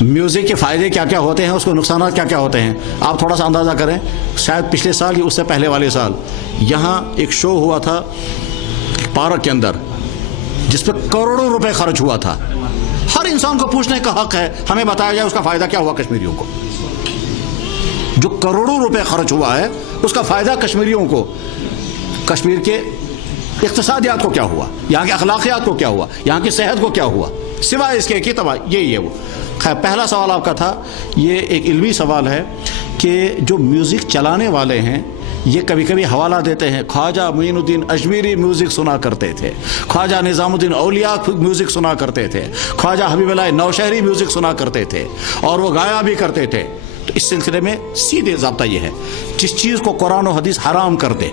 Music کے فائدے کیا کیا ہوتے ہیں، اس کو نقصانات کیا کیا ہوتے ہیں، آپ تھوڑا سا اندازہ کریں. شاید پچھلے سال یا اس سے پہلے والے سال یہاں ایک شو ہوا تھا پارک کے اندر جس پہ کروڑوں روپے خرچ ہوا تھا. ہر انسان کو پوچھنے کا حق ہے، ہمیں بتایا جائے اس کا فائدہ کیا ہوا کشمیریوں کو. جو کروڑوں روپے خرچ ہوا ہے اس کا فائدہ کشمیریوں کو، کشمیر کے اقتصادیات کو کیا ہوا، یہاں کے اخلاقیات کو کیا ہوا، یہاں کی صحت کو کیا ہوا، سوائے اس کے کہ تباہ یہی ہے وہ. خیر، پہلا سوال آپ کا تھا، یہ ایک علمی سوال ہے کہ جو میوزک چلانے والے ہیں یہ کبھی کبھی حوالہ دیتے ہیں خواجہ معین الدین اجمیری میوزک سنا کرتے تھے، خواجہ نظام الدین اولیاء میوزک سنا کرتے تھے، خواجہ حبیب اللہ نوشہری میوزک سنا کرتے تھے اور وہ گایا بھی کرتے تھے. تو اس سلسلے میں سیدھے ضابطہ یہ ہے، جس چیز کو قرآن و حدیث حرام کر دے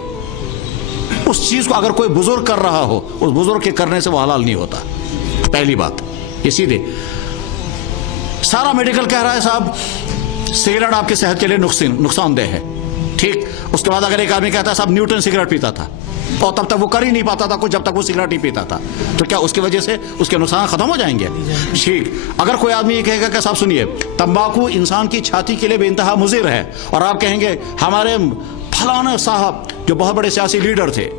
اس چیز کو اگر کوئی بزرگ کر رہا ہو اس بزرگ کے کرنے سے وہ حلال نہیں ہوتا. پہلی بات یہ سیدھے. سارا میڈیکل کہہ رہا ہے صاحب سگریٹ آپ کی صحت کے لیے نقصان دہ ہے، ٹھیک. اس کے بعد اگر ایک آدمی کہتا ہے صاحب نیوٹن سگریٹ پیتا تھا اور تب تک وہ کر ہی نہیں پاتا تھا کچھ جب تک وہ سگریٹ نہیں پیتا تھا، تو کیا اس کی وجہ سے اس کے نقصان ختم ہو جائیں گے؟ ٹھیک. اگر کوئی آدمی یہ کہے گا کہ صاحب سنیے تمباکو انسان کی چھاتی کے لیے بے انتہا مضر ہے، اور آپ کہیں گے ہمارے فلاں صاحب جو بہت بڑے سیاسی لیڈر تھے،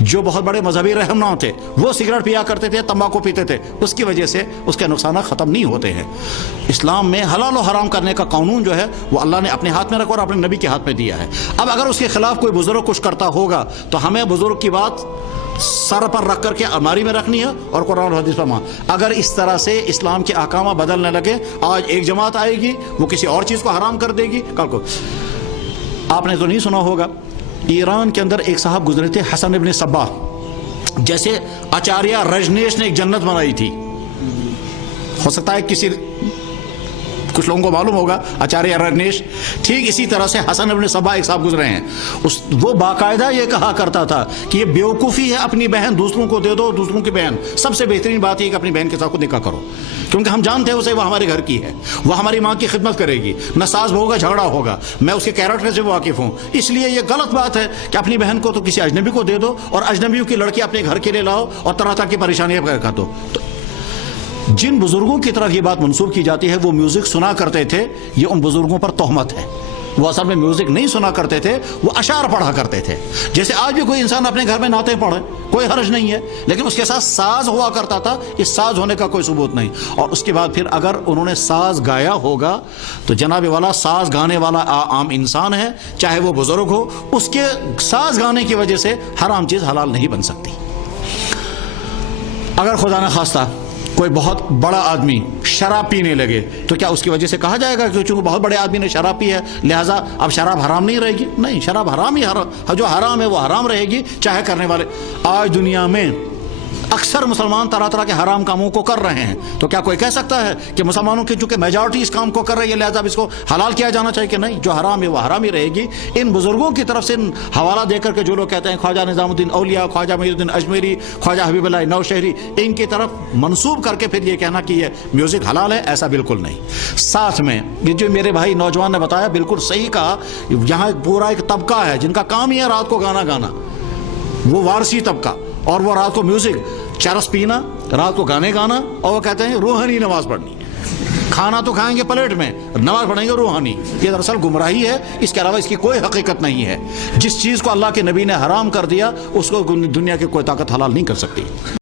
جو بہت بڑے مذہبی رہنما تھے، وہ سگریٹ پیا کرتے تھے، تمباکو پیتے تھے، اس کی وجہ سے اس کے نقصانات ختم نہیں ہوتے ہیں. اسلام میں حلال و حرام کرنے کا قانون جو ہے وہ اللہ نے اپنے ہاتھ میں رکھا اور اپنے نبی کے ہاتھ میں دیا ہے. اب اگر اس کے خلاف کوئی بزرگ کچھ کرتا ہوگا تو ہمیں بزرگ کی بات سر پر رکھ کر کے الماری میں رکھنی ہے اور قرآن و حدیث پر مان. اگر اس طرح سے اسلام کے احکام بدلنے لگے، آج ایک جماعت آئے گی وہ کسی اور چیز کو حرام کر دے گی، کل کو. آپ نے تو نہیں سنا ہوگا ایران کے اندر ایک صاحب گزرے تھے حسن ابن صباح، جیسے آچاریہ رجنیش نے ایک جنت بنائی تھی. ہو سکتا ہے کچھ لوگوں کو معلوم ہوگا آچاریہ رجنیش، ٹھیک اسی طرح سے حسن ابن صباح ایک صاحب گزرے ہیں. وہ باقاعدہ یہ کہا کرتا تھا کہ یہ بیوقوفی ہے اپنی بہن دوسروں کو دے دو، دوسروں کی بہن سب سے بہترین بات یہ کہ اپنی بہن کے ساتھ نکاح کرو، کیونکہ ہم جانتے ہیں اسے وہ ہمارے گھر کی ہے، وہ ہماری ماں کی خدمت کرے گی، نہ ساز ہوگا جھگڑا ہوگا، میں اس کے کیریکٹر سے واقف ہوں. اس لیے یہ غلط بات ہے کہ اپنی بہن کو تو کسی اجنبی کو دے دو اور اجنبیوں کی لڑکی اپنے گھر کے لیے لاؤ اور طرح طرح کی پریشانیاں کر دو. تو جن بزرگوں کی طرف یہ بات منسوب کی جاتی ہے وہ میوزک سنا کرتے تھے، یہ ان بزرگوں پر تہمت ہے. وہ اصل میں میوزک نہیں سنا کرتے تھے، وہ اشعار پڑھا کرتے تھے. جیسے آج بھی کوئی انسان اپنے گھر میں نعتیں پڑھے کوئی حرج نہیں ہے، لیکن اس کے ساتھ ساز ہوا کرتا تھا، اس ساز ہونے کا کوئی ثبوت نہیں. اور اس کے بعد پھر اگر انہوں نے ساز گایا ہوگا تو جناب والا ساز گانے والا عام انسان ہے، چاہے وہ بزرگ ہو، اس کے ساز گانے کی وجہ سے حرام چیز حلال نہیں بن سکتی. اگر خدا نہ خواستہ کوئی بہت بڑا آدمی شراب پینے لگے تو کیا اس کی وجہ سے کہا جائے گا کہ چونکہ بہت بڑے آدمی نے شراب پی ہے لہٰذا اب شراب حرام نہیں رہے گی؟ نہیں، شراب حرام ہی حرام، جو حرام ہے وہ حرام رہے گی چاہے کرنے والے. آج دنیا میں اکثر مسلمان طرح طرح کے حرام کاموں کو کر رہے ہیں، تو کیا کوئی کہہ سکتا ہے کہ مسلمانوں کی چونکہ میجارٹی اس کام کو کر رہی ہے لہذا اس کو حلال کیا جانا چاہیے؟ کہ نہیں، جو حرام ہے وہ حرام ہی رہے گی. ان بزرگوں کی طرف سے حوالہ دے کر کے جو لوگ کہتے ہیں خواجہ نظام الدین اولیاء، خواجہ معین الدین اجمیری، خواجہ حبیب اللہ نوشہری، ان کی طرف منسوب کر کے پھر یہ کہنا کہ یہ میوزک حلال ہے، ایسا بالکل نہیں. ساتھ میں یہ جو میرے بھائی نوجوان نے بتایا بالکل صحیح کہا، یہاں پورا ایک طبقہ ہے جن کا کام ہی ہے رات کو گانا گانا، وہ وارسی طبقہ، اور وہ رات کو میوزک چرس پینا، رات کو گانے گانا، اور وہ کہتے ہیں روحانی نماز پڑھنی. کھانا تو کھائیں گے پلیٹ میں، نماز پڑھیں گے روحانی. یہ دراصل گمراہی ہے، اس کے علاوہ اس کی کوئی حقیقت نہیں ہے. جس چیز کو اللہ کے نبی نے حرام کر دیا اس کو دنیا کی کوئی طاقت حلال نہیں کر سکتی.